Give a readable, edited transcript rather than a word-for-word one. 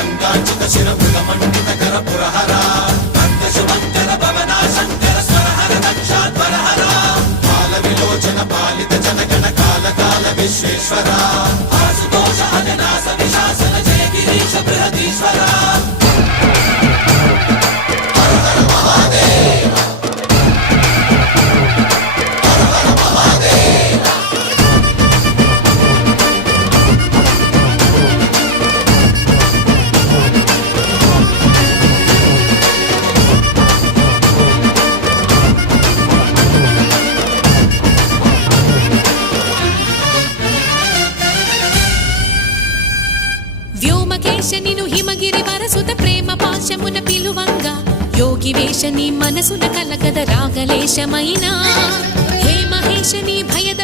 గంగాచిత శిర మృగమండిత కర పురహర భక్త శుభంకర భవనా శంకర స్వరహర దక్షాధ్వరహర బాల విలోచన పాలిత జనగణ కాల కాల విశ్వేశ్వర ఆశుతోష అజనాస విశాసన జయ గిరీశ బృహదీశ్వర హర హర మహాదేవ హర హర మహాదేవ వ్యోమకేశ నిను హిమగిరి వరసుత ప్రేమ పాశమున పిలువంగా యోగి వేష నీ మనసున కలగద రాగలేశమైనా హే మహేశ నీ భయద